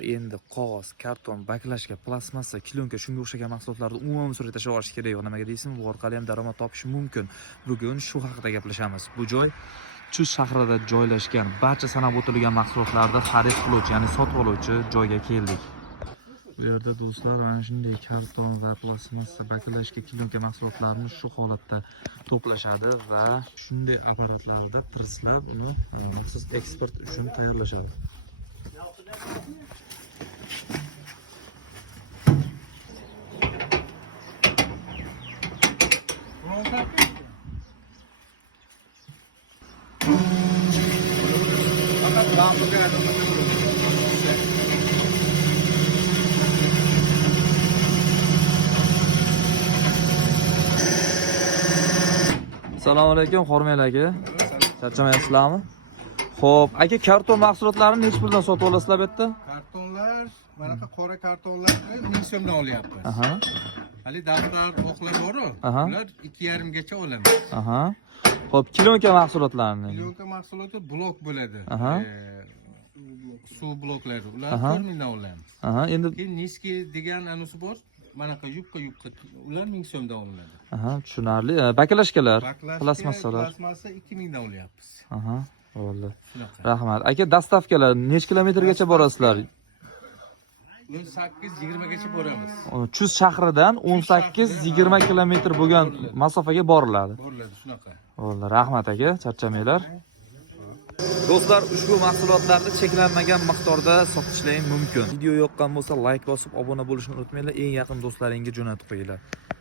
Endi qog'oz, karton, baklashka, plastmassa, kilonka shunga o'xshagan mahsulotlarni umuman sur'atga tashlab olish kerak. Nimaga deysizmi? Bu orqali ham daromad topish mumkin. Bugun shu haqida gaplashamiz. Bu joy Chust shahrida joylashgan. Barcha sanab o'tilgan mahsulotlarni xarid qiluvchi, ya'ni sotib oluvchi joyga keldik. Bu yerda do'stlar mana shunday karton va plastmassa, baklashka, kilonka mahsulotlarni shu holatda to'plashadi va shunday apparatlarda tirslab uni maxsus eksport uchun tayyorlashadi. Assalomu alaykum, Xormaylar aka. Charchamayapsizlarmi? Xo'p, aka karton mahsulotlarini nech puldan sotib olasizlar bu yerda? Kartonlar, mana bu qora kartonlarni 1000 so'mdan olyapmiz. Aha. Hali daftar o'qlar bor-ku, ular 2,5 gacha olamiz. Aha. Xo'p, kilonka mahsulotlarni. Kilonka mahsuloti blok bo'ladi. Aha. Suv bloklari, ular 4000 dan olamiz. Aha, endi Keyin niski degan anusi bor. Mana bu yupqa, ular 1000 so'mdan olinadi. aha, tushunarli. Baklashkalar, plastmassalar. Plastmassa 2000 dan olyapmiz. Aha, bo'ldi. Shunaqa. Rahmat. Aka, dastavkalar nech kilometrgacha borasizlar? 18-20 gacha boramiz. Chust shahridan 18-20 kilometr bo'lgan masofaga boriladi. Boriladi, shunaqa. Bo'ldi, rahmat aka, charchamanglar. Do'stlar, ushbu mahsulotlarni cheklanmagan miqdorda sotishlari mumkin. Video yoqqan bo'lsa, like bosib, obuna bo'lishni unutmanglar. Eng yaqin do'stlaringizga jo'natib qo'yinglar.